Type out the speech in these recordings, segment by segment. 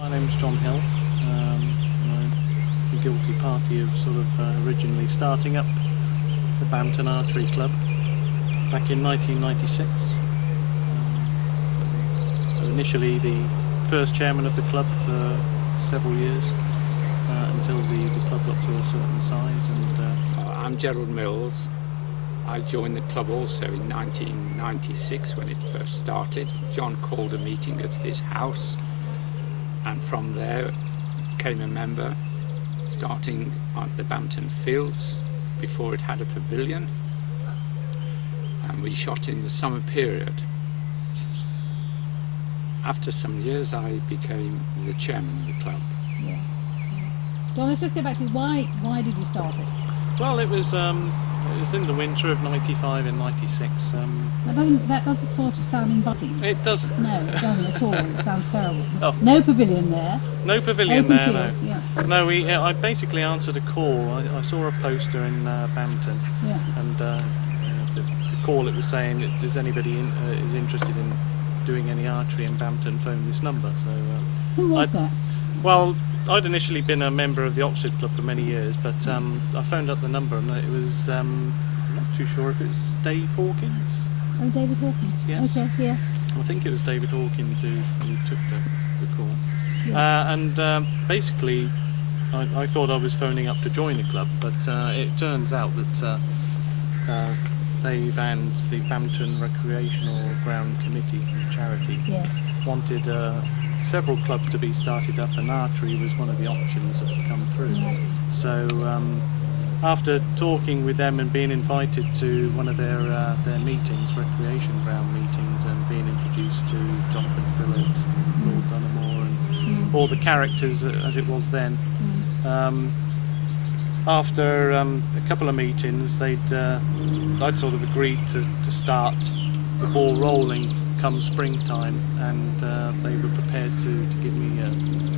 My name's John Hill. I'm the guilty party of originally starting up the Bampton Archery Club back in 1996. Initially the first chairman of the club for several years until the club got to a certain size. I'm Gerald Mills. I joined the club also in 1996 when it first started. John called a meeting at his house, and from there became a member, starting at the Bampton Fields before it had a pavilion, and we shot in the summer period. After some years I became the chairman of the club. Yeah. John, let's just go back to why did you start it? Well, it was in the winter of 95 and 96. That doesn't sort of sound inviting. It doesn't. No, it doesn't at all. It sounds terrible. Oh. No pavilion there. No pavilion Open there, fields, no. Yeah. No, I basically answered a call. I saw a poster in Bampton, Yeah. and the call, it was saying, does anybody is interested in doing any archery in Bampton, phone this number. So Who was that? Well, I'd initially been a member of the Oxfordshire Club for many years, but I phoned up the number and it was, I'm not too sure if it was Dave Hawkins. Oh, David Hawkins. Yes. Okay, yeah. I think it was David Hawkins who took the call. Yeah. Basically, I thought I was phoning up to join the club, but it turns out that Dave and the Bampton Recreational Ground Committee, charity, Yeah. wanted several clubs to be started up, and archery was one of the options that had come through. Right. So after talking with them and being invited to one of their meetings, recreation ground meetings, and being introduced to Jonathan Phillips, Lord Dunamore, and all the characters as it was then, after a couple of meetings, I'd sort of agreed to start the ball rolling come springtime, and they were prepared to give me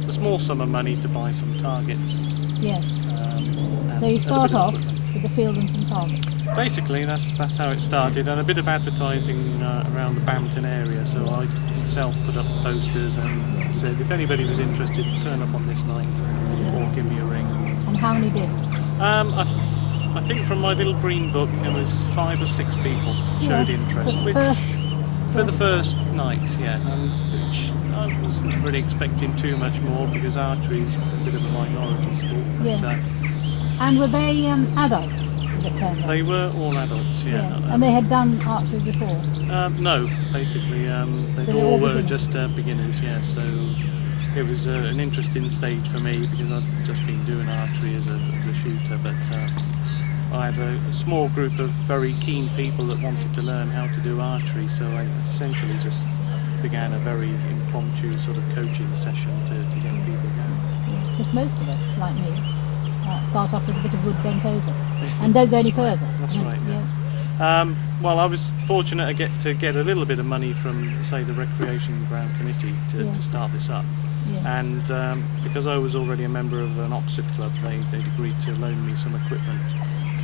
a small sum of money to buy some targets. Yes. So you start off with the field and some targets. Basically, that's how it started, and a bit of advertising around the Bampton area. So I myself put up posters and said, if anybody was interested, turn up on this night or give me a ring. And how many did? I think from my little green book, it was 5 or 6 people showed interest, for the first night, yeah, and which I wasn't really expecting too much more because archery is a bit of a minority sport. But, Yeah. And were they adults that turned up? they were all adults, yeah. Yes. And they had done archery before? No, basically, So they they're all all were beginners? just beginners, yeah. So it was an interesting stage for me because I've just been doing archery as a shooter, but I had a small group of very keen people that wanted to learn how to do archery, so I essentially just began a very impromptu sort of coaching session to get people going. Because most of us, like me, start off with a bit of wood bent over and don't go any further. That's right, yeah. Well, I was fortunate to get a little bit of money from, say, the Recreation Ground Committee to start this up. Yeah. And because I was already a member of an Oxford club, they'd agreed to loan me some equipment.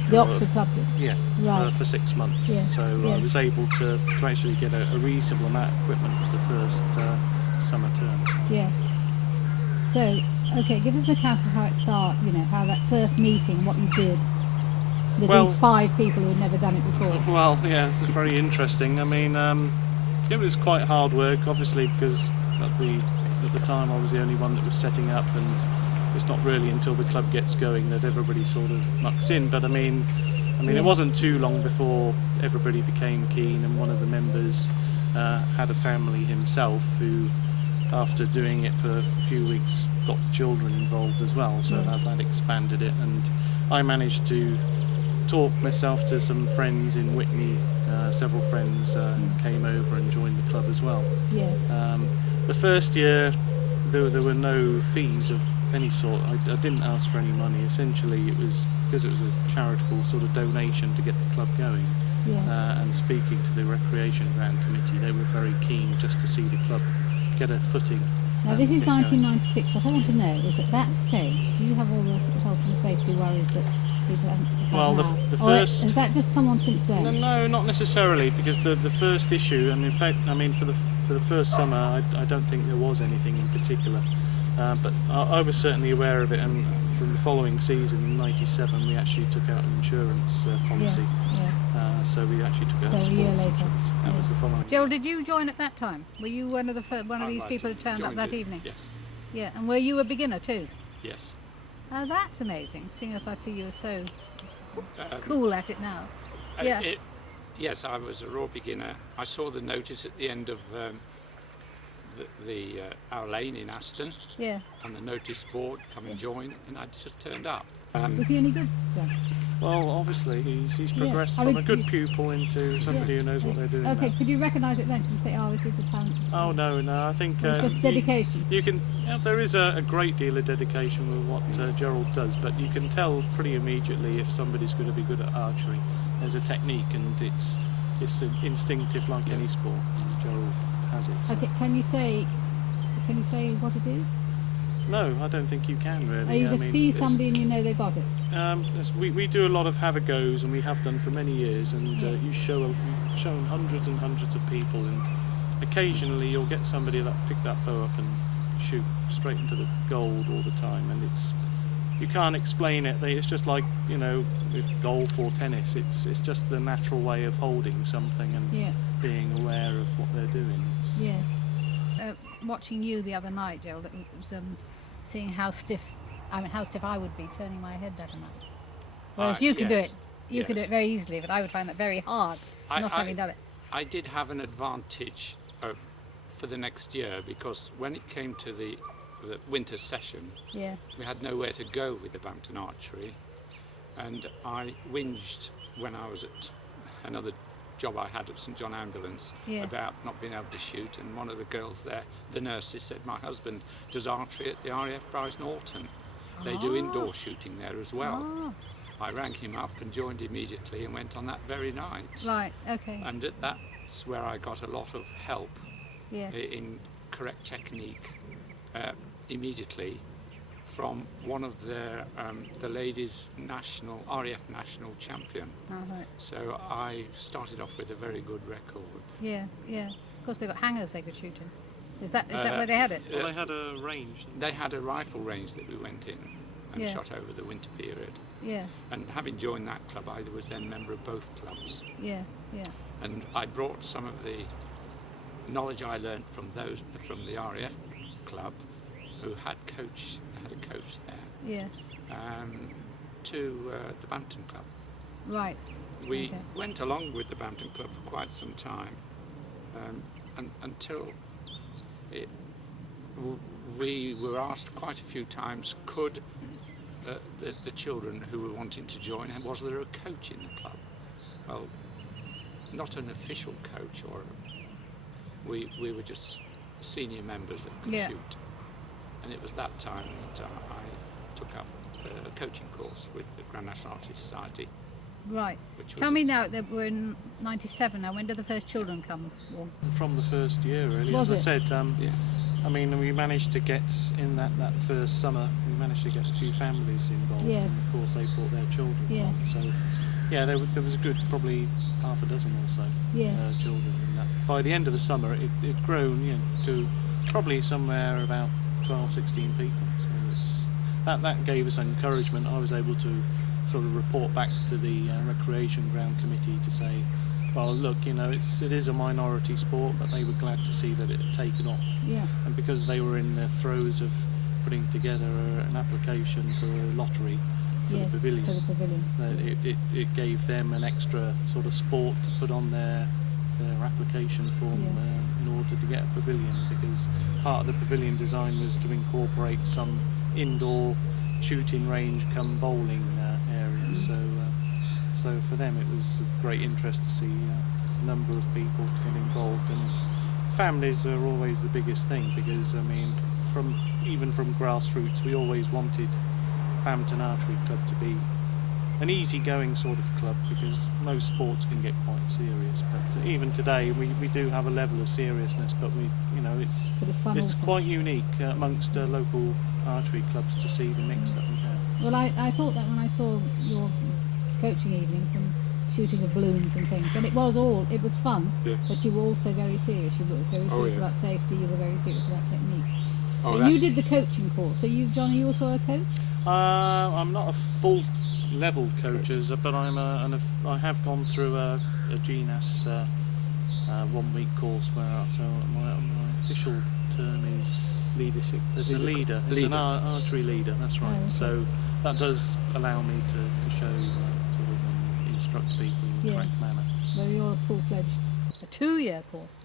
The Oxford Club did? Yeah, Right. for 6 months. Yeah. So Yeah. I was able to actually get a reasonable amount of equipment for the first summer term. Yes. So, okay, give us an account of how it started, how that first meeting, what you did with Well- these 5 people who had never done it before. Well, yeah, it's very interesting. I mean, it was quite hard work, obviously, because at the time I was the only one that was setting up, and it's not really until the club gets going that everybody sort of mucks in. But I mean, Yeah. it wasn't too long before everybody became keen, and one of the members had a family himself who, after doing it for a few weeks, got the children involved as well, so that expanded it, and I managed to talk myself to some friends in Whitney. Several friends came over and joined the club as well. Yes. The first year there were no fees of any sort. I didn't ask for any money. Essentially it was because it was a charitable sort of donation to get the club going. Yeah. And speaking to the Recreation Ground Committee, they were very keen just to see the club get a footing. Now and this is get going. 1996. What I want to know is, at that stage, do you have all the health and safety worries that people have Well, now? the Or first- has that just come on since then? No, not necessarily, because the first issue, and in fact, for the first summer, I don't think there was anything in particular. But I was certainly aware of it, and from the following season in '97 we actually took out an insurance policy. So we actually took out So a sports year later. insurance. That was the following. Gerald, did you join at that time? Were you one of these people who turned up that evening? Yes. Yeah, and were you a beginner too? Yes. Oh, that's amazing. Seeing as I see you are so cool at it now. Yeah. Yes, I was a raw beginner. I saw the notice at the end of our lane in Aston. Yeah. On the notice board, come and join, and I just turned up. Was he any good, John? Well, obviously he's progressed from a good pupil into somebody who knows what they're doing. Okay, now. could you recognise it then? Could you say, oh, this is a talent? Oh no, I think It's just dedication. You can. There is a great deal of dedication with what Gerald does, but you can tell pretty immediately if somebody's going to be good at archery. There's a technique, and it's instinctive like any sport. And Gerald has it. So. Okay, can you say what it is? No, I don't think you can really. Or you just see somebody and you know they got it? We do a lot of have-a-goes, and we have done for many years, and you've shown hundreds and hundreds of people, and occasionally you'll get somebody that pick that bow up and shoot straight into the gold all the time, and you can't explain it. It's just like, with golf or tennis, it's just the natural way of holding something and being aware of what they're doing. Yes. Watching you the other night, Gerald, it was seeing how stiff I would be turning my head that amount. Whereas you can do it. You can do it very easily, but I would find that very hard, not having done it. I did have an advantage for the next year, because when it came to the winter session, we had nowhere to go with the Bampton Archery, and I whinged when I was at another job I had at St John Ambulance about not being able to shoot, and one of the girls there, the nurses, said, my husband does archery at the RAF Prize Norton. They do indoor shooting there as well. I rang him up and joined immediately and went on that very night. Right, okay. And that's where I got a lot of help in correct technique immediately from one of the ladies' national, RAF national champion. Right. So I started off with a very good record. Yeah. Of course, they've got hangers they could shoot in. Is that where they had it? Well, they had a range. They had a rifle range that we went in and shot over the winter period. Yeah. And having joined that club, I was then member of both clubs. Yeah. And I brought some of the knowledge I learned from the RAF club, who had a coach there, to the Bampton Club. Right. We went along with the Bampton Club for quite some time, until we were asked quite a few times, could the children who were wanting to join, and was there a coach in the club? Well, not an official coach, we were just senior members that could shoot. And it was that time that I took up a coaching course with the Grand National Archery Society. Right. Tell me now, that we're in '97 now, when did the first children come? From the first year, really. Was As I it? said, I mean, we managed to get, in that first summer, we managed to get a few families involved. Yes. And of course, they brought their children along. So, there was a good, probably half a dozen or so children in that. By the end of the summer, it'd grown to probably somewhere about 12, 16 people. So that gave us encouragement. I was able to sort of report back to the recreation ground committee to say, well, look, it is a minority sport, but they were glad to see that it had taken off. Yeah. And because they were in the throes of putting together an application for a lottery for the pavilion, it gave them an extra sort of sport to put on their application form in order to get a pavilion, because part of the pavilion design was to incorporate some indoor shooting range come bowling areas. So for them it was a great interest to see a number of people get involved, and families are always the biggest thing, because I mean even from grassroots we always wanted Bampton Archery Club to be an easy-going sort of club, because most sports can get quite serious. But even today, we do have a level of seriousness, but it's quite unique amongst local archery clubs to see the mix that we have. Well, I thought that when I saw your coaching evenings and shooting of balloons and things, and it was fun, but you were also very serious. You were very serious about safety. You were very serious about technique. Oh, and you did the coaching course. So John, are you also a coach? I'm not a full level coach, but I have gone through a GNAS 1 week course so my official term is leadership. as a leader. As an archery leader, that's right. Oh, okay. So that does allow me to show sort of instruct people in the correct manner. Well, you're a full-fledged, a 2-year course.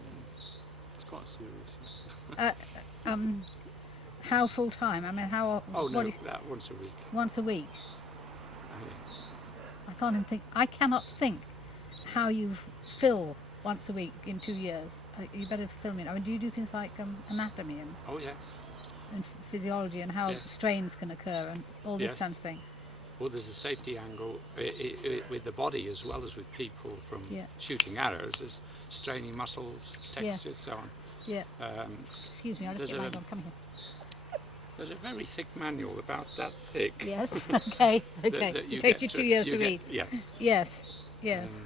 It's quite serious. How full time? I mean, how? Oh no, that once a week. Once a week. Oh, yes. I can't even think. I cannot think how you fill once a week in 2 years. You better fill me. I mean, do you do things like anatomy and? Oh yes. And physiology and how strains can occur and all this kind of thing. Well, there's a safety angle with the body as well as with people from shooting arrows. There's straining muscles, textures, so on. Yeah. Excuse me, I'll just get my dog. Come here. There's a very thick manual, about that thick. Yes. Okay. Okay. It takes you 2 years to read. Yes. Yes. Yes.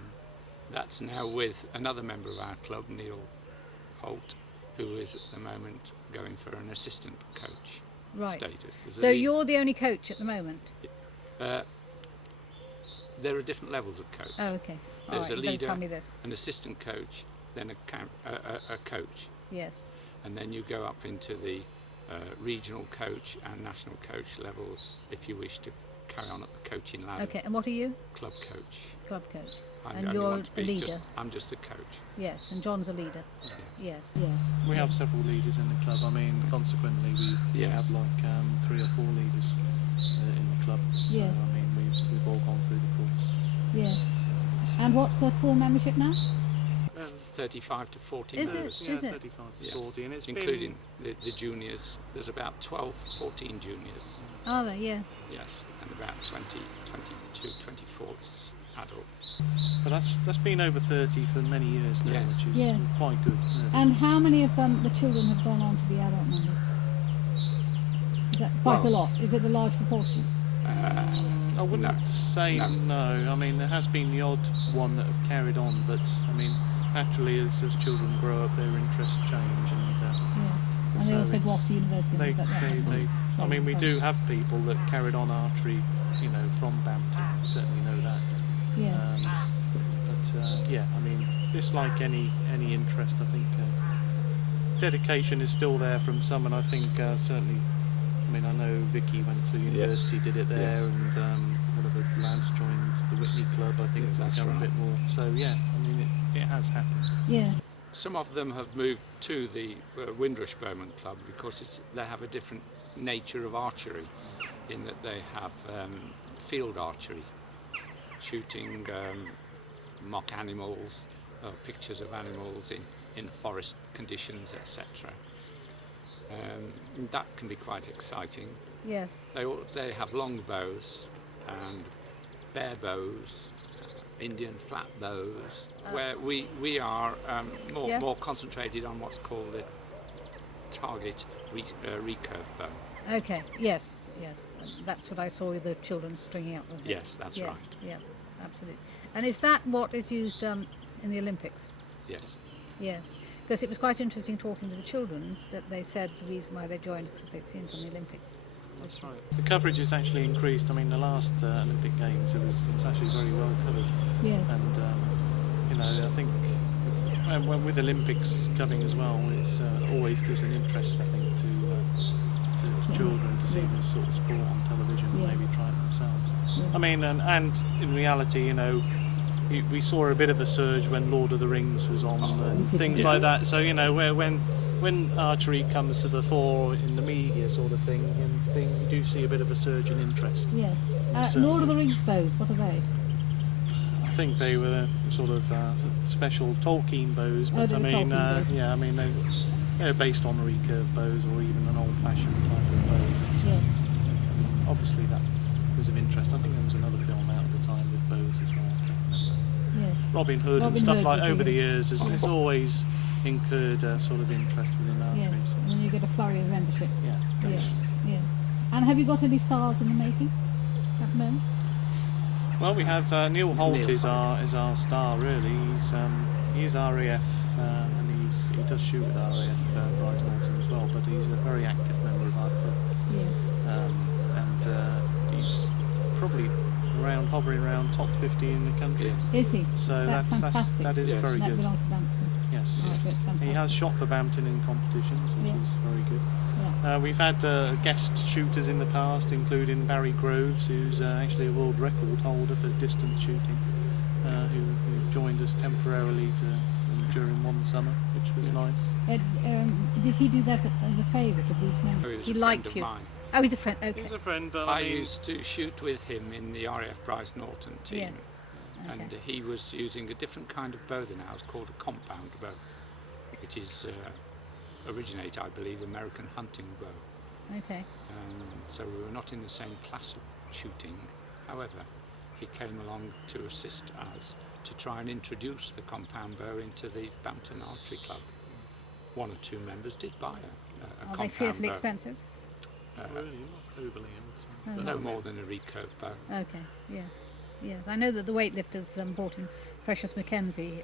That's now with another member of our club, Neil Holt, who is at the moment going for an assistant coach status. So you're the only coach at the moment? There are different levels of coach. Oh, okay. There's a leader, tell me this. an assistant coach, then a coach. Yes. And then you go up into the regional coach and national coach levels if you wish to carry on at the coaching ladder. Okay, and what are you? Club coach. Club coach. And you're a leader? I'm just the coach. Yes, and John's a leader. Yes. We have several leaders in the club. I mean, consequently, we have like 3 or 4 leaders in the club. So, I mean, we've all gone through the course. Yes. And what's the full membership now? 35 to 40 Is members. it? Is it? 35 to 40, and it's including the juniors. There's about 12, 14 juniors. Are there? Yeah. Yes, and about 20, 22, 24 adults. But that's been over 30 for many years now, which is quite good. And how many of the children have gone on to be adult members? Is that quite a lot? Is it a large proportion? I wouldn't say no. I mean, there has been the odd one that have carried on, but I mean, naturally, as children grow up, their interests change, and they also go off to university. I mean, we do have people that carried on archery, from Bampton. We certainly know that. Yes. I mean, it's like any interest. I think dedication is still there from some, and I think certainly. I mean, I know Vicky went to university, did it there, and one of the lads joined the Whitney Club. I think it's become a bit more. So I mean, it has happened. Yes. Some of them have moved to the Windrush Bowman Club because they have a different nature of archery, in that they have field archery, shooting mock animals, pictures of animals in forest conditions, etc. That can be quite exciting. Yes. They have long bows and bare bows, Indian flat bows, where we are more concentrated on what's called a target recurve bow. Okay. Yes. That's what I saw the children stringing up. Wasn't it? Yes, that's right. Yeah, absolutely. And is that what is used in the Olympics? Yes. Yes. Because it was quite interesting talking to the children that they said the reason why they joined was they'd seen it on the Olympics. That's right. The coverage has actually increased. I mean, the last Olympic Games it was actually very well covered. Yes. And I think with Olympics coming as well, it's always gives an interest, I think, to children to see this sort of sport on television and maybe try it themselves. Yeah. I mean, and in reality, we saw a bit of a surge when Lord of the Rings was on and things like that. So when archery comes to the fore in the media sort of thing, you do see a bit of a surge in interest. Yes. Lord of the Rings bows, what are they? I think they were sort of special Tolkien bows, but they're based on recurve bows or even an old-fashioned type of bow. But, obviously that was of interest. I think there was another film out at the time with bows as well. Yes. Robin Hood and stuff like over the years has always incurred a sort of interest within archery. Yes, and then you get a flurry of membership. Yeah. Yes. And have you got any stars in the making at the moment? Well, we have Neil Holt is our star really. He's RAF and he does shoot with RAF Prize Norton as well, but he's a very active member of our club. Yeah. And he's probably hovering around top 50 in the country. Is he? So that's fantastic. that is very That good. belongs to Bampton. Yes. Oh, that's fantastic. He has shot for Bampton in competitions, which is very good. Yeah. We've had guest shooters in the past, including Barry Groves, who's actually a world record holder for distance shooting, who joined us temporarily during one summer, which was nice. Did he do that as a favour to Bruce Member? He was He a friend liked of you. mine. Oh, he's a friend. Okay. He's a friend, but I used to shoot with him in the RAF Prize Norton team. Yes. Okay. And he was using a different kind of bow than ours, called a compound bow, which is originate, I believe, American hunting bow. Okay. So we were not in the same class of shooting. However, he came along to assist us to try and introduce the compound bow into the Bampton Archery Club. One or two members did buy a Are compound they fearfully bow. expensive? really not overly, I would say. Oh. But No I mean, more than a recurve bow. Okay. Yes. Yes. I know that the weightlifters bought him Precious Mackenzie.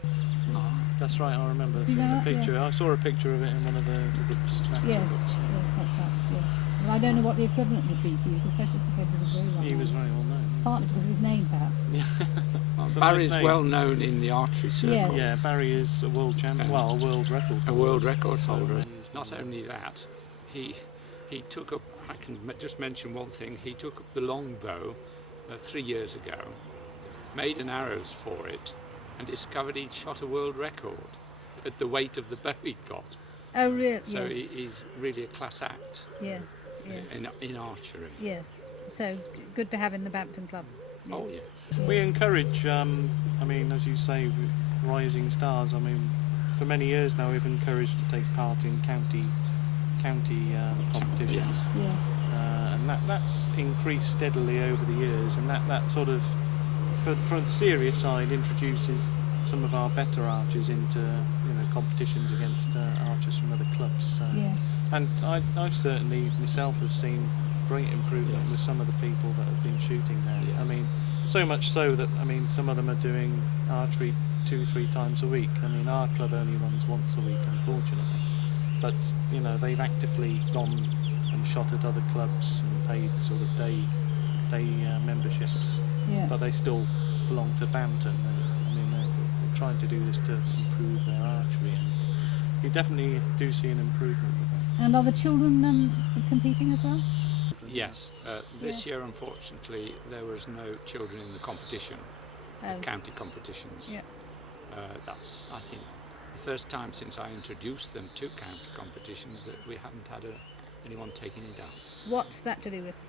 That's right, I remember You seeing know a that? picture. Yeah. I saw a picture of it in one of the books. Yes. Yes. That's right. Yes. Well, I don't know what the equivalent would be for you, because Precious Mackenzie was very well He was known. very well known. Partly because of his name, perhaps. It's a Barry's nice name. well known in the archery circles. Yeah, Barry is a world champion. Yeah. Well, a world record. A world holder. record So, holder. Not only that, he took up, I can just mention one thing, he took up the longbow 3 years ago, made an arrows for it, and discovered he'd shot a world record at the weight of the bow he got. Oh, really? So yeah. he's really a class act Yeah. Yeah. in archery. Yes. So good to have in the Bampton Club. Yeah. Oh yes. We encourage, I mean, as you say, rising stars. I mean, for many years now we've encouraged to take part in county competitions. Yes. And that's increased steadily over the years, and that sort of, for the serious side, introduces some of our better archers into competitions against archers from other clubs. So. Yeah. And I've certainly myself have seen great improvement with some of the people that have been shooting there. Yes. I mean, so much so that some of them are doing archery 2-3 times a week. I mean, our club only runs once a week, unfortunately. But they've actively gone and shot at other clubs and paid sort of day memberships. Yeah. But they still belong to Bampton. I mean, they're trying to do this to improve their archery. And you definitely do see an improvement with that. And are the children competing as well? Yes. This year, unfortunately, there was no children in the competition, Oh. county competitions. Yeah. That's, I think, the first time since I introduced them to county competitions that we haven't had anyone taking it out. What's that to do with?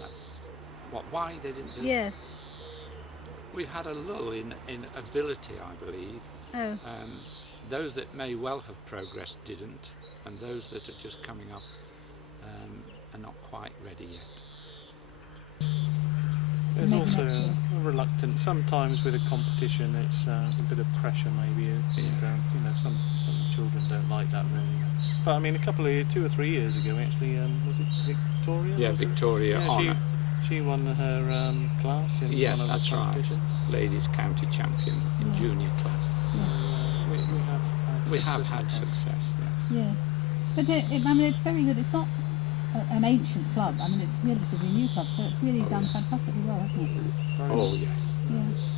That's why they didn't do it. Yes. We've had a lull in ability, I believe. Oh. Those that may well have progressed didn't, and those that are just coming up are not quite ready yet. There's Maybe also next year. a reluctance. Sometimes with a competition, it's a bit of pressure maybe, and some children don't like that really. But I mean, 2 or 3 years ago, actually, was it Victoria? Yeah, was it? Victoria Yeah, Honour. she won her class in Yes, one of that's the right. competitions. Ladies county champion in junior class. So, we have had success, yes. Yeah. But it's very good. It's not an ancient club. I mean, it's a relatively new club, so it's really done fantastically well, hasn't it? Oh, yes.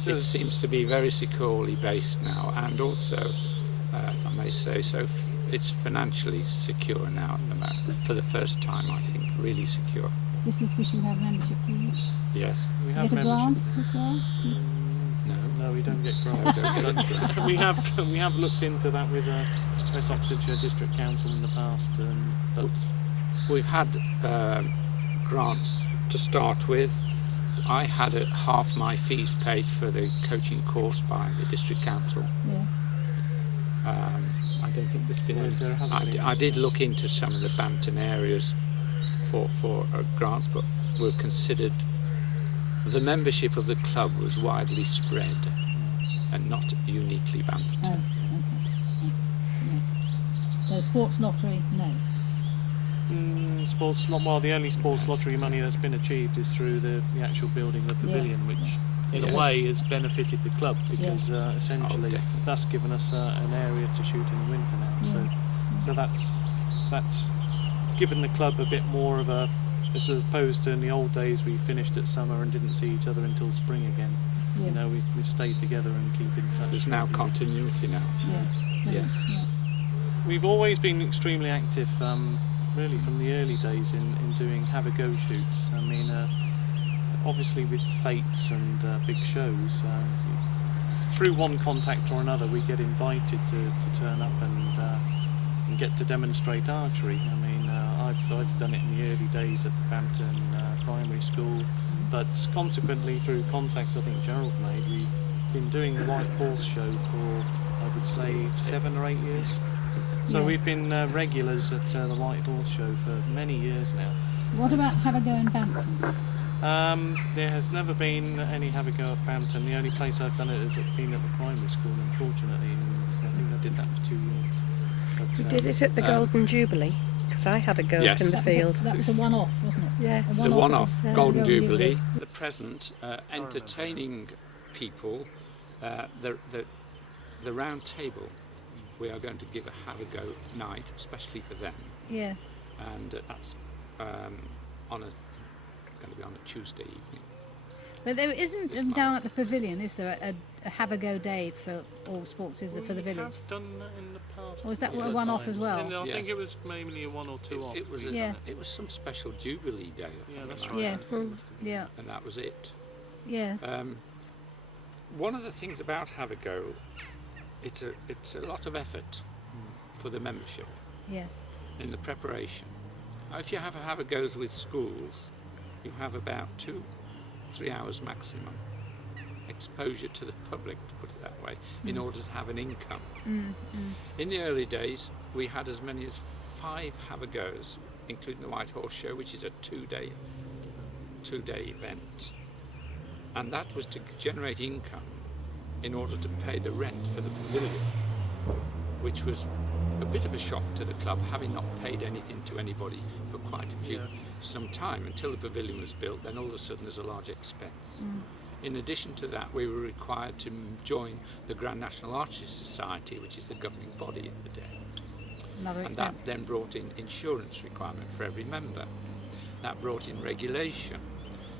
Yeah. It seems to be very securely based now, and also, if I may say so, it's financially secure now at the moment. For the first time, I think, really secure. This is because you have membership fees. Yes. We You have get a grant membership. as well. No. No, we don't get grants as such. we have looked into that with West Oxfordshire District Council in the past, but We've had grants to start with. I had half my fees paid for the coaching course by the district council. Yeah. I don't think there's been any. There hasn't been I did look into some of the Bampton areas for grants, but were considered. The membership of the club was widely spread and not uniquely Oh, Bampton. okay. Yeah. So sports lottery, no. the only sports lottery money that's been achieved is through the actual building of the pavilion, which in Yes. a way has benefited the club because essentially definitely. that's given us an area to shoot in the winter now. So that's given the club a bit more of a, as opposed to in the old days we finished at summer and didn't see each other until spring again. Yeah. You know, we stayed together and keep in touch. There's now continuity now. Yeah. Yes. Yeah. We've always been extremely active, really from the early days in doing have-a-go shoots. I mean, obviously with fetes and big shows, through one contact or another we get invited to turn up and get to demonstrate archery. I mean, I've done it in the early days at Bampton Primary School, but consequently through contacts I think Gerald made, we've been doing the White Horse Show for, I would say, 7 or 8 years. So Yeah. we've been regulars at the White Horse Show for many years now. What about have a go in Bampton? There has never been any have-a-go at Bampton. The only place I've done it has been at the primary school, unfortunately, and I think I did that for 2 years. But, You did it at the Golden Jubilee, because I had a go Yes. up in the field. That was a one-off, wasn't it? Yeah. A The one-off of Golden Jubilee. The present entertaining people, the round table. We are going to give a have-a-go night, especially for them, Yeah. and that's going to be on a Tuesday evening. But there isn't This down month. at the pavilion, is there, a have-a-go day for all sports, is there, for the we village? have done that in the past. Or was that Yeah. a one-off as well? And I think Yes. it was mainly a one or two off. It was Yeah. it was some special Jubilee day, I think. Yeah, that's like right. Yes. that. Yeah. And that was it. Yes. One of the things about have-a-go, it's a lot of effort for the membership Yes. in the preparation. Now, if you have-a-goes with schools, you have about 2-3 hours maximum exposure to the public, to put it that way, in order to have an income. In the early days, we had as many as 5 have-a-goes, including the White Horse Show, which is a two-day event, and that was to generate income in order to pay the rent for the pavilion, which was a bit of a shock to the club, having not paid anything to anybody for quite some time until the pavilion was built. Then all of a sudden there's a large expense. In addition to that, we were required to join the Grand National Archery Society, which is the governing body in the day, Another and that expense. then brought in insurance requirement for every member. That brought in regulation.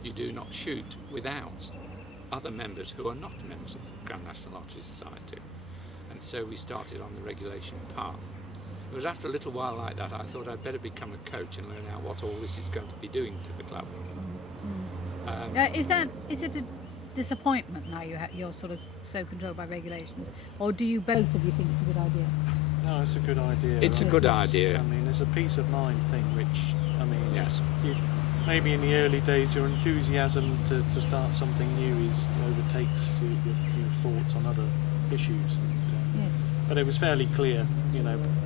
You do not shoot without other members who are not members of the Grand National Archery Society. And so we started on the regulation path. It was after a little while like that I thought I'd better become a coach and learn out what all this is going to be doing to the club. Is it a disappointment now you're sort of so controlled by regulations, or do you both of you think it's a good idea? No, it's a good idea. It's a good idea. I mean, there's a peace of mind thing, which, I mean, Yes. maybe in the early days your enthusiasm to start something new overtakes your thoughts on other issues. Yeah. But it was fairly clear,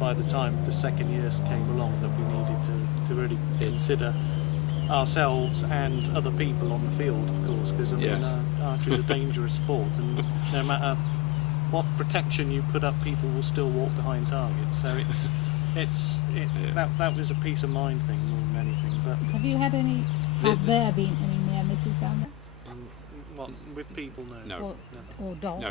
by the time the second years came along, that we needed to really consider ourselves and other people on the field, of course, because Yes. archery is a dangerous sport, and no matter what protection you put up, people will still walk behind targets. So that was a peace of mind thing more than anything. But Have you had any? Have there been any near misses down there, what with people, no. No. or dogs?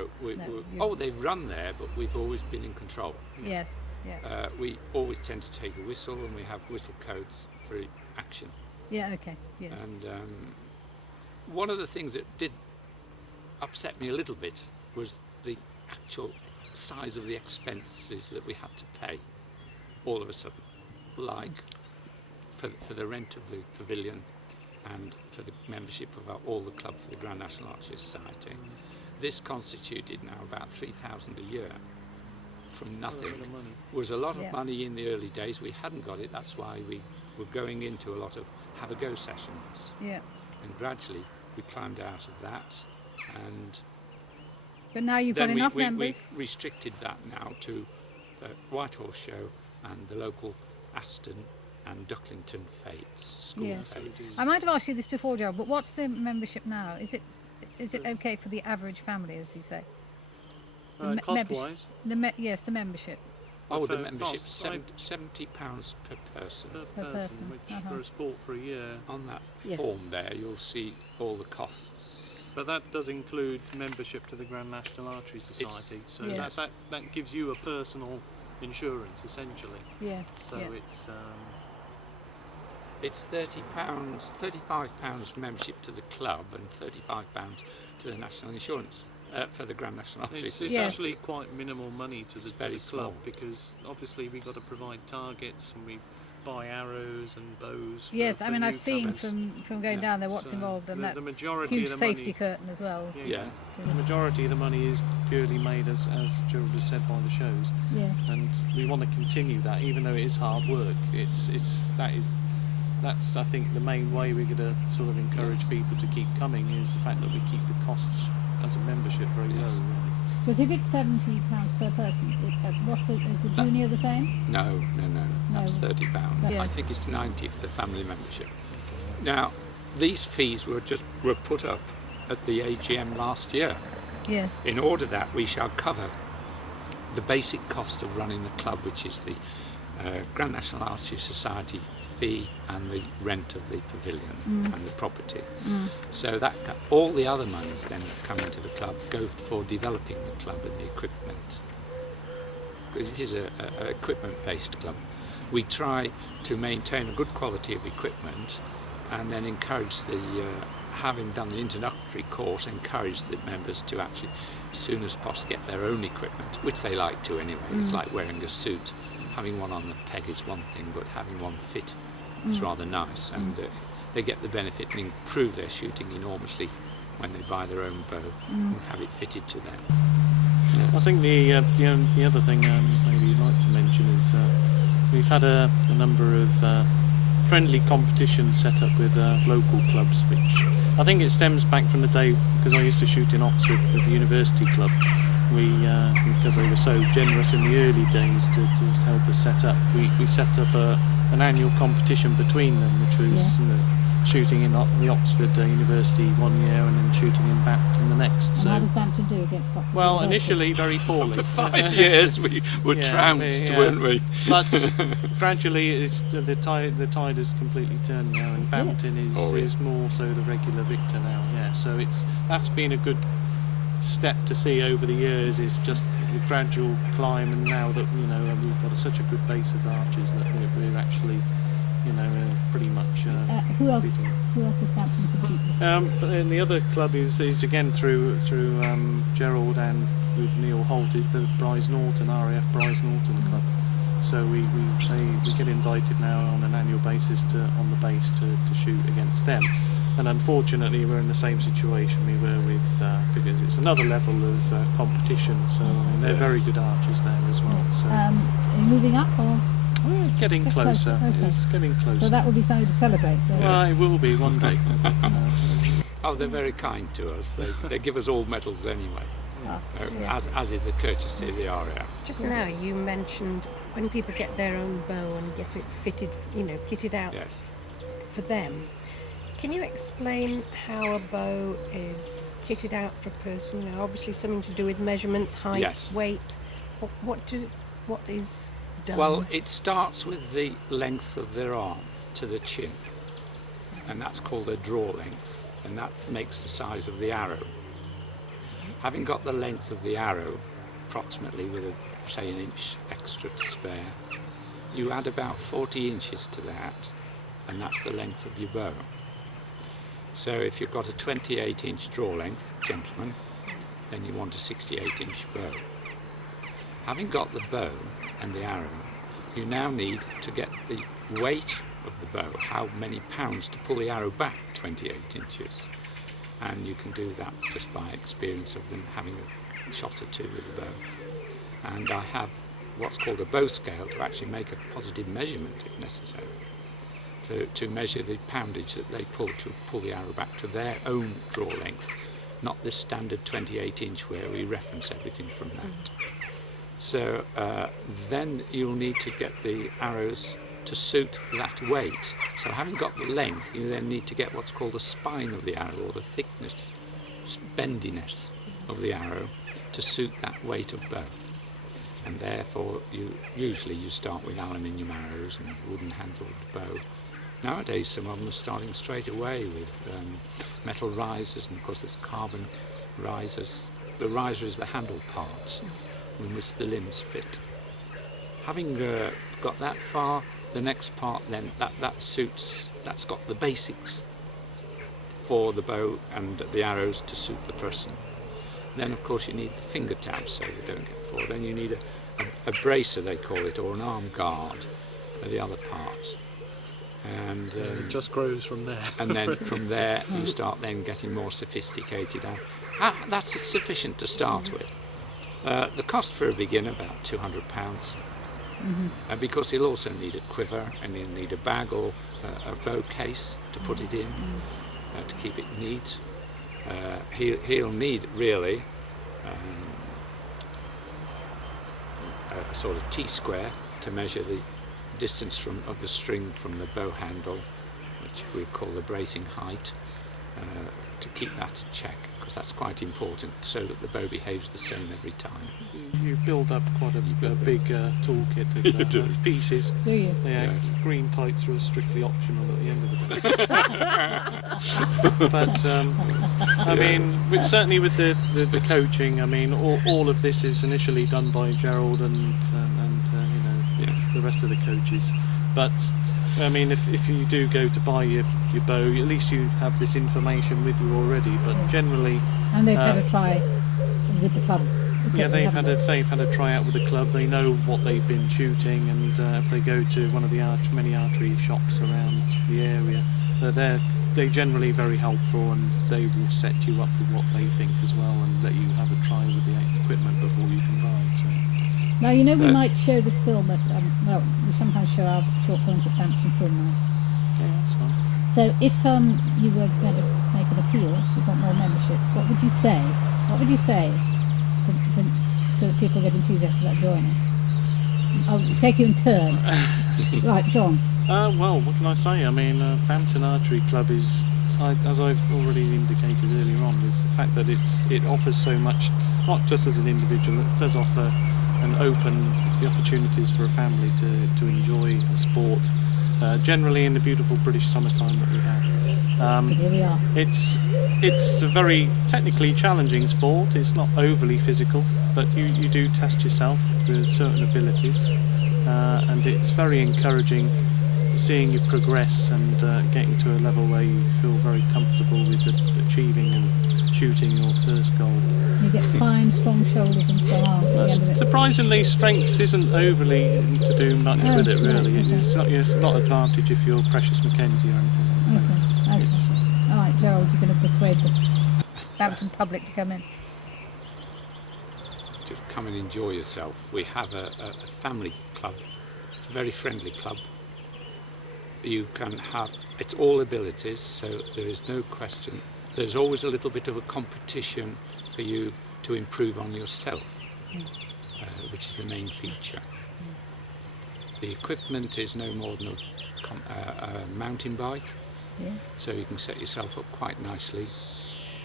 No, they've run there, but we've always been in control. Yes. Yeah. We always tend to take a whistle, and we have whistle codes for action. Yeah. Okay. Yes. And one of the things that did upset me a little bit was the actual size of the expenses that we had to pay all of a sudden, like for the rent of the pavilion and for the membership of all the club for the Grand National Archery Society. This constituted now about 3,000 a year from nothing. A lot of money. Was a lot of Yeah. money in the early days. We hadn't got it. That's why we were going into a lot of have-a-go sessions. Yeah. And gradually we climbed out of that, and But now you've got then enough we members. restricted that now to White Horse Show and the local Aston and Ducklington fetes, school Yes. fetes. I might have asked you this before, Gerald, but what's the membership now? Is it okay for the average family, as you say? The Cost-wise, Yes, the membership. Oh, the for membership, costs, £70 per person. per Per person, person, which uh-huh. for a sport for a year, On that Yeah. form there, you'll see all the costs. But that does include membership to the Grand National Archery Society, so Yeah. that gives you a personal insurance essentially. Yeah. So yeah. It's £35 membership to the club and £35 to the national insurance for the Grand National Archery It's Society. Yes. actually quite minimal money to the very club small. because obviously we've got to provide targets and we buy arrows and bows. Yes, I mean I've seen newcomers. from going down there what's So involved and that the majority huge of the safety money, curtain as well. Yes. the majority of the money is purely made as Gerald has said by the shows, Yeah. and we want to continue that even though it is hard work. That's I think the main way we're going to sort of encourage people to keep coming is the fact that we keep the costs as a membership very low. Really. Because if it's £70 per person, is the junior the same? No. That's No. £30. I Yes. think it's 90 for the family membership. Now, these fees were put up at the AGM last year. Yes. In order that we shall cover the basic cost of running the club, which is the Grand National Archery Society fee and the rent of the pavilion and the property. So that all the other monies then that come into the club go for developing the club and the equipment. Because it is a equipment-based club. We try to maintain a good quality of equipment and then encourage having done the introductory course, encourage the members to actually, as soon as possible, get their own equipment, which they like to anyway. It's like wearing a suit. Having one on the peg is one thing, but having one fit is rather nice, and they get the benefit and improve their shooting enormously when they buy their own bow and have it fitted to them. I think the other thing maybe you'd like to mention is we've had a number of friendly competitions set up with local clubs, which I think it stems back from the day because I used to shoot in Oxford with the University Club. Because they were so generous in the early days to help us set up, we set up an annual competition between them, which was shooting in the Oxford University one year and then shooting in Bampton the next. And So how does Bampton do against Oxford well, University? initially very poorly. For 5 years we were trounced, weren't we? But gradually the tide has completely turned now, and Is it? Bampton is more so the regular victor now. Yeah, so that's been a good step to see over the years, is just the gradual climb, and now that we've got such a good base of archers that we're actually pretty much who else beating. Who else is Bampton compete with? But then the other club is again through Gerald and with Neil Holt is the Bryce Norton RAF Bryce Norton Club. So we get invited now on an annual basis on the base to shoot against them. And unfortunately, we're in the same situation we were with because it's another level of competition. So they're very good archers there as well. So Are you moving up or? we're getting Get closer. closer, okay. It's getting closer. So that will be something to celebrate. Well, it will be one day. Oh, they're very kind to us. They give us all medals anyway, as is the courtesy of the RAF. Just now you mentioned when people get their own bow and get it fitted, kitted out Yes. for them. Can you explain how a bow is kitted out for a person? Obviously something to do with measurements, height, Yes. weight. What is done? Well, it starts with the length of their arm to the chin, and that's called a draw length, and that makes the size of the arrow. Having got the length of the arrow, approximately with say an inch extra to spare, you add about 40 inches to that, and that's the length of your bow. So if you've got a 28-inch draw length, gentlemen, then you want a 68-inch bow. Having got the bow and the arrow, you now need to get the weight of the bow, how many pounds to pull the arrow back 28 inches. And you can do that just by experience of them having a shot or two with the bow. And I have what's called a bow scale to actually make a positive measurement if necessary, to measure the poundage that they pull to pull the arrow back to their own draw length, not this standard 28-inch where we reference everything from that. So then you'll need to get the arrows to suit that weight. So having got the length, you then need to get what's called the spine of the arrow, or the thickness, bendiness of the arrow to suit that weight of bow. And therefore, usually you start with aluminium arrows and wooden handled bow, Nowadays, some of them are starting straight away with metal risers, and of course there's carbon risers. The riser is the handle part in which the limbs fit. Having got that far, the next part then, that's got the basics for the bow and the arrows to suit the person. Then of course you need the finger tabs so they don't get forward. Then you need a bracer, they call it, or an arm guard for the other parts. And it just grows from there. And then from there you start then getting more sophisticated. That's sufficient to start with. The cost for a beginner, about £200. Because he'll also need a quiver, and he'll need a bag or a bow case to put it in to keep it neat. He'll need really a sort of T-square to measure the distance of the string from the bow handle, which we'll call the bracing height, to keep that in check, because that's quite important so that the bow behaves the same every time. You build up quite a big toolkit of pieces. Do you? Yeah, Yes. green tights are strictly optional at the end of the day. But I mean, certainly with the coaching, I mean, all of this is initially done by Gerald and the rest of the coaches. But I mean, if you do go to buy your bow, at least you have this information with you already. But generally, And they've had a try with the club. yeah, they've had a tryout with the club. They know what they've been shooting, and if they go to one of the many archery shops around the area, they're generally very helpful, and they will set you up with what they think as well, and let you have a try with the equipment before you can buy it. So. Now, you know, we might show this film at, we sometimes show our short films at Bampton Film Night. Yeah, that's fine. So if you were going to make an appeal, if you want more memberships, what would you say? What would you say so that people get enthusiastic about joining? I'll take you in turn. Right, John. Well, what can I say? I mean, Bampton Archery Club is, as I've already indicated earlier on, is the fact that it offers so much, not just as an individual, it does offer and open the opportunities for a family to enjoy a sport, generally in the beautiful British summertime that we have. Here we are. It's a very technically challenging sport. It's not overly physical, but you do test yourself with certain abilities, and it's very encouraging seeing you progress and getting to a level where you feel very comfortable with achieving and shooting your first goal. You get fine, strong shoulders and strong arms at the end of it. Surprisingly, strength isn't overly to do much with it, really. Okay. It's not advantage if you're Precious Mackenzie or anything like that. Okay. It's, All right, Gerald, you're going to persuade the Bampton public to come in. Just come and enjoy yourself. We have a family club. It's a very friendly club. You can have, it's all abilities, so there is no question. There's always a little bit of a competition for you to improve on yourself, which is the main feature. The equipment is no more than a mountain bike, so you can set yourself up quite nicely.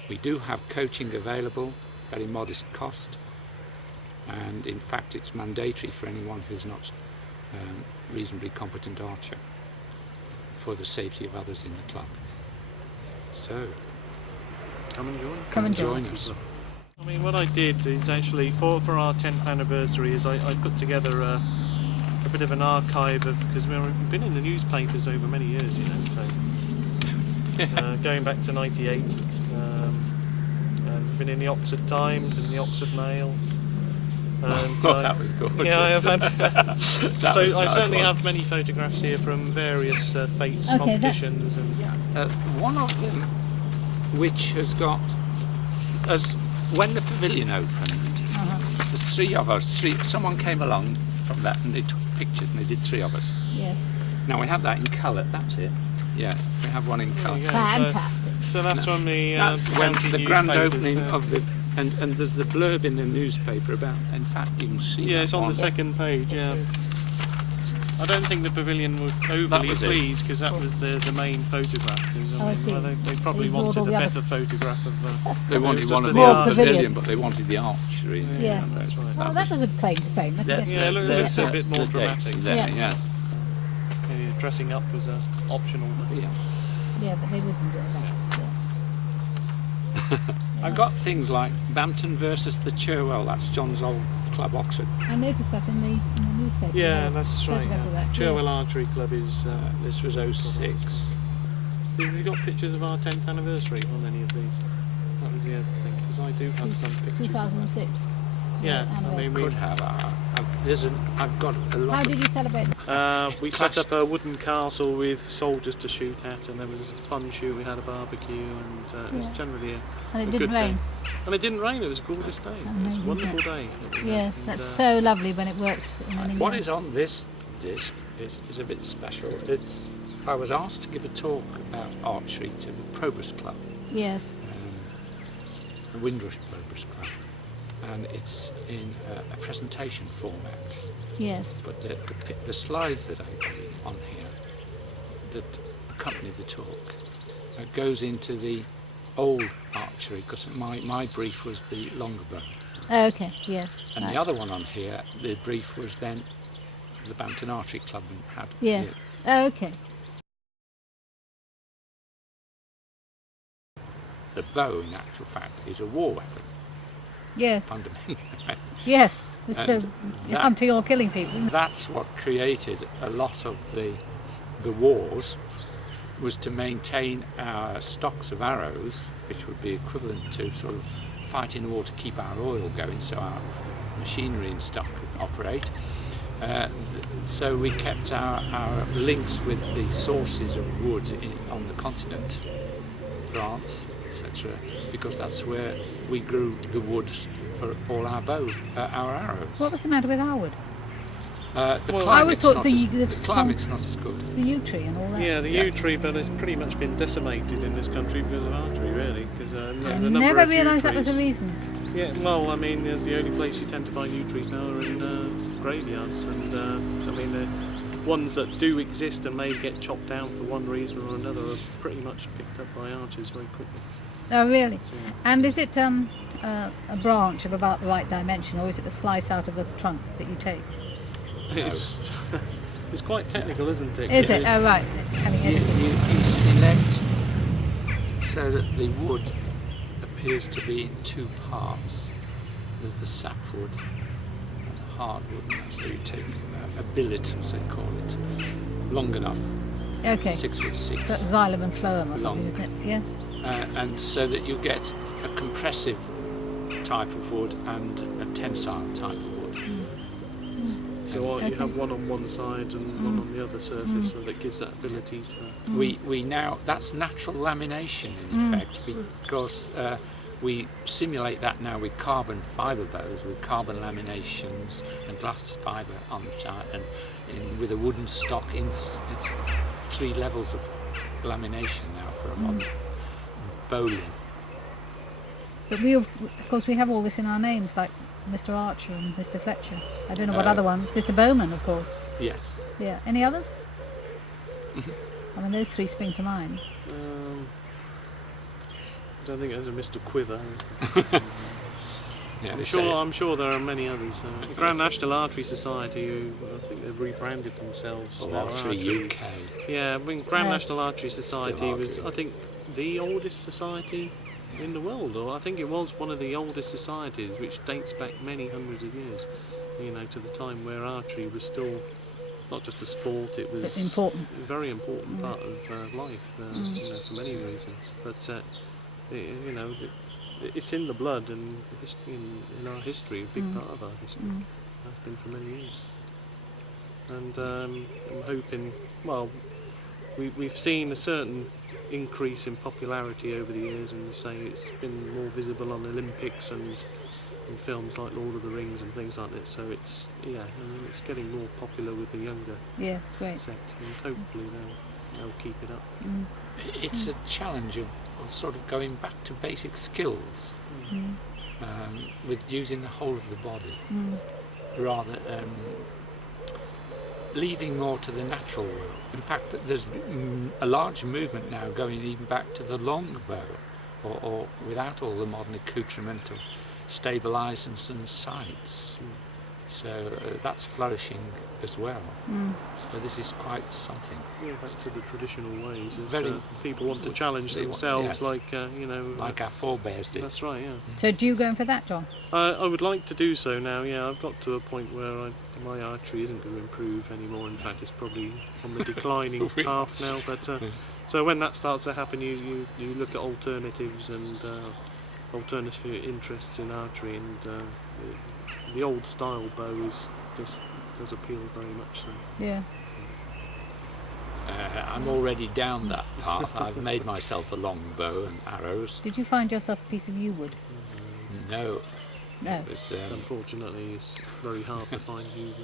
We do have coaching available, very modest cost, and in fact it's mandatory for anyone who's not reasonably competent archer, for the safety of others in the club. So, come and join. Come and join join us. I mean, what I did is actually, for our 10th anniversary, is I put together a bit of an archive of, because we've been in the newspapers over many years, you know, so going back to '98, and we've been in the Oxford Times and the Oxford Mail. And, that was gorgeous. Yeah, I have had. So I nice certainly one. have many photographs here from various fates competitions. And One of them, which has got, as when the pavilion opened, there's three of us. Someone came along from that and they took pictures, and they did three of us. Yes. Now we have that in colour. That's it. Yes, we have one in there colour. you go. Fantastic. So that's from the That's when county the grand newspapers, opening of the, and there's the blurb in the newspaper about. In fact, you can see. Yeah, that it's on one. the second page. Yeah. I don't think the pavilion were overly was it. pleased because that was the main photograph. 'Cause, Oh, I see. they probably They ignored wanted all a the other- better photograph of. They wanted just one of of the the art. pavilion, but they wanted the archery. Yeah. That's right. Well, that was a claim to fame. There- Yeah, look, that's a bit more the dates dramatic. there, Yeah. yeah. Dressing up was optional. Yeah. Yeah, but they wouldn't do that. Yeah. I've got things like Bampton versus the Cherwell. That's John's old club, Oxford. I noticed that in the newspaper. Yeah, that's right. photograph of that, Gerald yes. Archery Club is. This was 06. Have you got pictures of our 10th anniversary on any of these? That was the other thing, because I do have some pictures. 2006. Yeah, I mean, Could have. I've got a lot. How of did you celebrate? we set up a wooden castle with soldiers to shoot at, and there was a fun shoot. We had a barbecue, and it was generally And it a didn't good rain. day. And it didn't rain. It was a gorgeous day. It was Amazing, a wonderful isn't day. that we had, Yes, and, that's so lovely when it works. What is on this disc is a bit special. I was asked to give a talk about archery to the Probus Club, Yes. the Windrush Probus Club, and it's in a presentation format. Yes. But the slides that I put on here that accompany the talk goes into the old archery, because my brief was the longer bow. Oh, okay. Yes. And right. the other one on here, the brief was then the Bampton Archery Club had. Yes. Oh, okay. The bow, in actual fact, is a war weapon, Yes. fundamentally. Yes. It's for And that- hunting or killing people. That's what created a lot of the wars, was to maintain our stocks of arrows, which would be equivalent to sort of fighting a war to keep our oil going, so our machinery and stuff could operate. So we kept our links with the sources of wood on the continent, France, etc., because that's where we grew the wood for all our our arrows. What was the matter with our wood? The Well, I always climate's thought not the as- the climate's not as good. The yew tree and all that. Yeah, the Yeah. yew tree, but it's pretty much been decimated in this country because of archery, really. Because I the number never of yew realised that was the trees- reason. Yeah, well, I mean, the only place you tend to find yew trees now are in graveyards, and I mean, the ones that do exist and may get chopped down for one reason or another are pretty much picked up by archers very quickly. Oh, really? So, And is it a branch of about the right dimension, or is it a slice out of the trunk that you take? it's it's quite technical, isn't it? Is it? Because Oh, right. Having You, edited. you select so that the wood appears to be in two parts. There's the sapwood and the hardwood. So you take a billet, as they call it, long enough, Okay. 6'6", That's xylem and phloem or something, Long. isn't it? Yeah. and so that you get a compressive type of wood and a tensile type of wood. so you Okay. have one on one side and one on the other surface, so that gives that ability for. We now, that's natural lamination in effect, because we simulate that now with carbon fibre bows, with carbon laminations and glass fibre on the side, and with a wooden stock. It's 3 levels of lamination now for a modern bowline. But we, of course, we have all this in our names, like Mr. Archer and Mr. Fletcher. I don't know what other ones. Mr. Bowman, of course. Yes. Yeah. Any others? I mean, those 3 spring to mind. I don't think there's a Mr. Quiver. Yeah, I'm they sure. say- I'm sure there are many others. Grand National Archery Society, who I think they've rebranded themselves. Or now, Archery UK. Yeah, I mean, Grand Yeah. National Archery Society Still was, I think, the oldest society in the world, or I think it was one of the oldest societies, which dates back many hundreds of years. You know, to the time where archery was still not just a sport; it was But important. a very important part of life. You know, for many reasons. But you know, it's in the blood and in our history, a big part of our history. Has been for many years. And I'm hoping, well, we've seen a certain increase in popularity over the years, and say it's been more visible on Olympics and in films like Lord of the Rings and things like that. So it's I mean, it's getting more popular with the younger Yes, great. set, and hopefully they'll keep it up. It's a challenge of sort of going back to basic skills, with using the whole of the body, rather leaving more to the natural world. In fact, there's a large movement now going even back to the long bow, or without all the modern accoutrement of stabilisers and sights. So that's flourishing as well. So this is quite something. Yeah, back to the traditional ways. Very- People want to challenge they want- themselves, yes. like Like our forebears did. That's right. Yeah. So do you go in for that, John? I would like to do so now. Yeah, I've got to a point where my archery isn't going to improve anymore. In fact, it's probably on the declining path now. But so when that starts to happen, you look at alternatives and alternative interests in archery, and the old style bow does appeal very much. So. Yeah. I'm already down that path. I've made myself a long bow and arrows. Did you find yourself a piece of yew wood? No. No. It was, Unfortunately, it's very hard to find you, You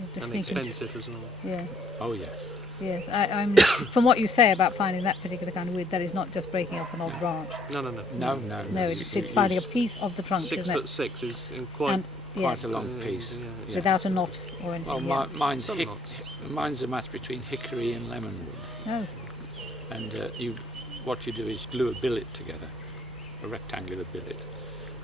have to and sneak into- expensive as well. Yeah. oh yes. Yes. I'm. From what you say about finding that particular kind of wood, that is not just breaking off an odd branch. No. No. No, it's finding a piece of the trunk, 6 isn't foot 6 is quite. And Quite yes, a long piece. Yeah. without a knot or anything. Well, yeah. mine's Some knots. mine's a match between hickory and lemonwood. Oh. And what you do is glue a billet together, a rectangular billet,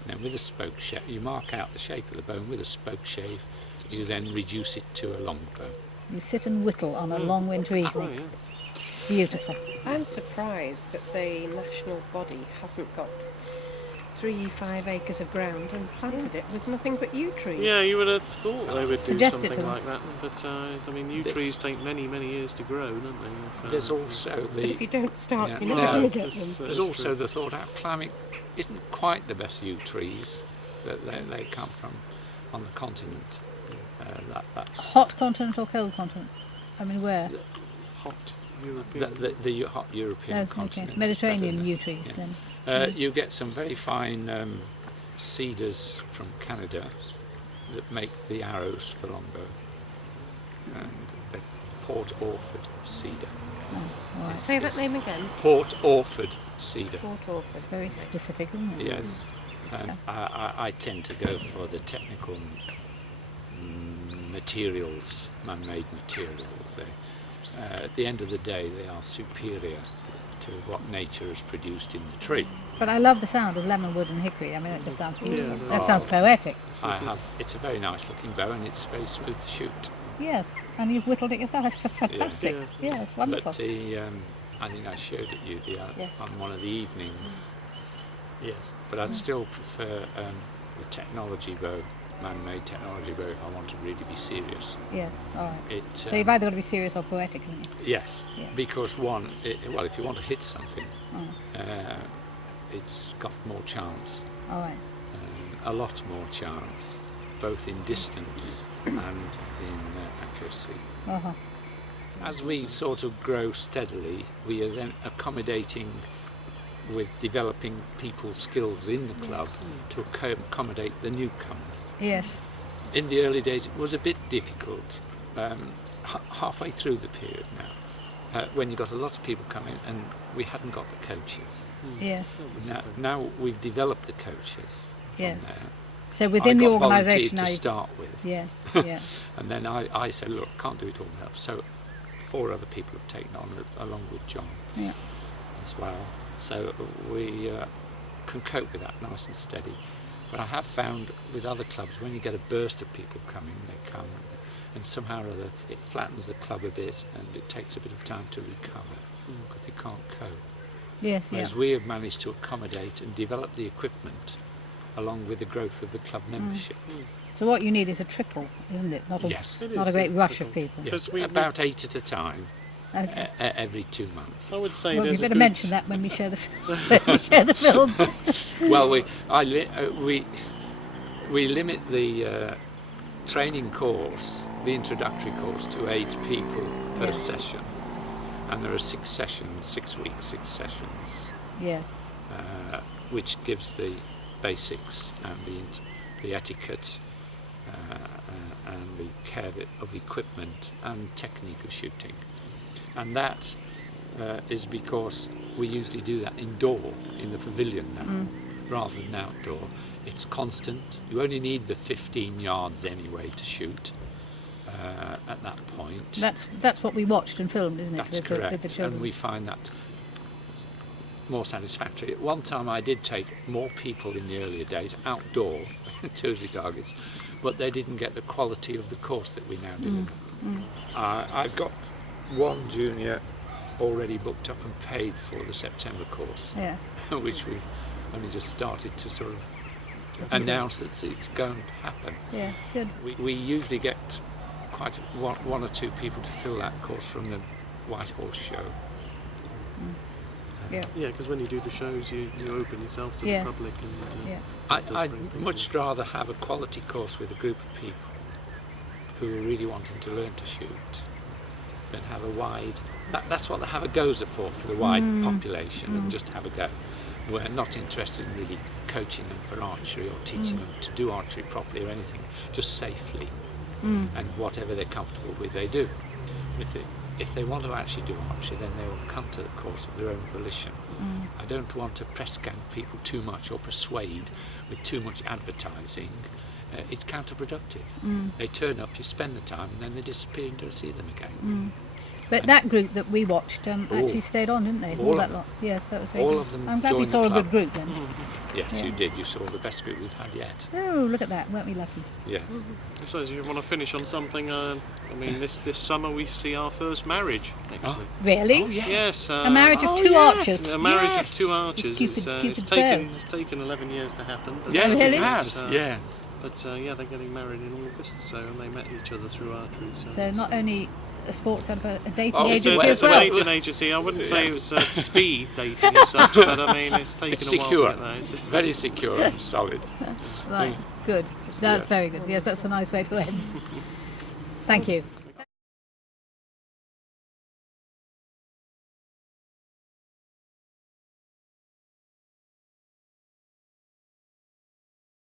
and then with a spoke shave, you mark out the shape of the bow, and with a spoke shave, you then reduce it to a long bow. You sit and whittle on a long winter evening. Right, yeah. Beautiful. I'm surprised that the national body hasn't got 3-5 acres of ground and planted it with nothing but yew trees. Yeah, you would have thought they would do Suggest it to something them. like that, but I mean, yew trees take many years to grow, don't they? There's also But if the you don't start, Yeah. you're No, never going to get them. there's also the thought our climate isn't quite the best yew trees that they come from on the continent. That's Hot continent or cold continent? I mean, where? hot European. the hot European Oh, okay. continent. Mediterranean Better yew trees yeah. then. You get some very fine cedars from Canada that make the arrows for longbow, and they're Port Orford cedar. Oh, all right. Say that name again. Port Orford cedar. Port Orford. It's very specific, isn't it? Yes, and I tend to go for the technical materials, man-made materials. At the end of the day, they are superior to what nature has produced in the tree. But I love the sound of lemonwood and hickory. I mean, it just sounds beautiful. Yeah, That sounds poetic. It's a very nice looking bow, and it's very smooth to shoot. Yes, and you've whittled it yourself. It's just fantastic. Yeah. Yeah, it's wonderful. But I think I showed it you Yeah. on one of the evenings. Yes, but I'd still prefer the technology bow, man-made technology bow, if I want to really be serious. Yes, all right. So So you've either got to be serious or poetic, haven't you? yes, Yeah. because if you want to hit something, it's got more chance, All right. a lot more chance, both in distance and in accuracy. Uh-huh. As we sort of grow steadily, we are then accommodating with developing people's skills in the club to accommodate the newcomers. Yes. In the early days, it was a bit difficult. Halfway through the period now, when you got a lot of people coming, and we hadn't got the coaches. Yeah. Now we've developed the coaches. From Yes. there. So within the I got volunteered organisation to now. start with, Yeah. Yeah. and then I said, look, can't do it all myself. So 4 other people have taken on, along with John Yeah. as well. So we can cope with that nice and steady. But I have found with other clubs, when you get a burst of people coming, they come, and somehow or other it flattens the club a bit, and it takes a bit of time to recover because they can't cope. Yes. Yeah. Whereas we have managed to accommodate and develop the equipment along with the growth of the club membership. So what you need is a trickle, isn't it? Not a, Yes. It not a is great a rush trickle. of people. Yes, Because about 8 at a time, Okay. every 2 months. I would say Well, we there's a better good, mention that when we show the share the film. Well, we limit the training course, the introductory course, to 8 people per Yes. session, and there are 6 sessions, 6 weeks, 6 sessions, Yes. which gives the basics and the etiquette and the care of equipment and technique of shooting, and that is because we usually do that indoor in the pavilion now rather than outdoor. It's constant. You only need the 15 yards anyway to shoot at that point. That's what we watched and filmed, isn't it? That's with correct. with the children. And we find that more satisfactory. At one time I did take more people in the earlier days outdoor to the targets, but they didn't get the quality of the course that we now deliver. I've got one junior already booked up and paid for the September course, Yeah. which we've only just started to sort of announce that it's going to happen. Yeah. Good. We usually get quite one or two people to fill that course from the White Horse Show. Yeah. Yeah, because when you do the shows, you open yourself to Yeah. the public. And, Yeah. it does I'd bring people. much rather have a quality course with a group of people who are really wanting to learn to shoot than have a wide... That's what the have a goes are for the wide population, and just have a go. We're not interested in really coaching them for archery or teaching them to do archery properly or anything, just safely. And whatever they're comfortable with, they do. If they want to actually do archery, then they will come to the course of their own volition. I don't want to press gang people too much or persuade with too much advertising. It's counterproductive. They turn up, you spend the time, and then they disappear and don't see them again. But that group that we watched actually stayed on, didn't they? All of that them. lot. Yes, that was very All good. of them I'm glad we joined saw the a good club. group then. Yes, Yeah. you did. You saw the best group we've had yet. Oh, look at that. Weren't we lucky? Yes. I suppose you want to finish on something. I mean, this summer we see our first marriage. Actually. Really? Oh, yes. Yes. A marriage of Oh, two yes. archers. A marriage Yes. of two archers. Cupid's It's bow. taken 11 years to happen. But Yes, really? it has. Uh, Yes. But yeah, they're getting married in August, and they met each other through archery. So not only a sports club, but a dating Oh, It's agency a, as it's a well. dating agency. I wouldn't say Yes. it's speed dating as such, but I mean it's taken It's a while secure. to get there. It's- Very secure and solid. Right. Good. That's Yes. very good. Yes, that's a nice way to end. Thank you.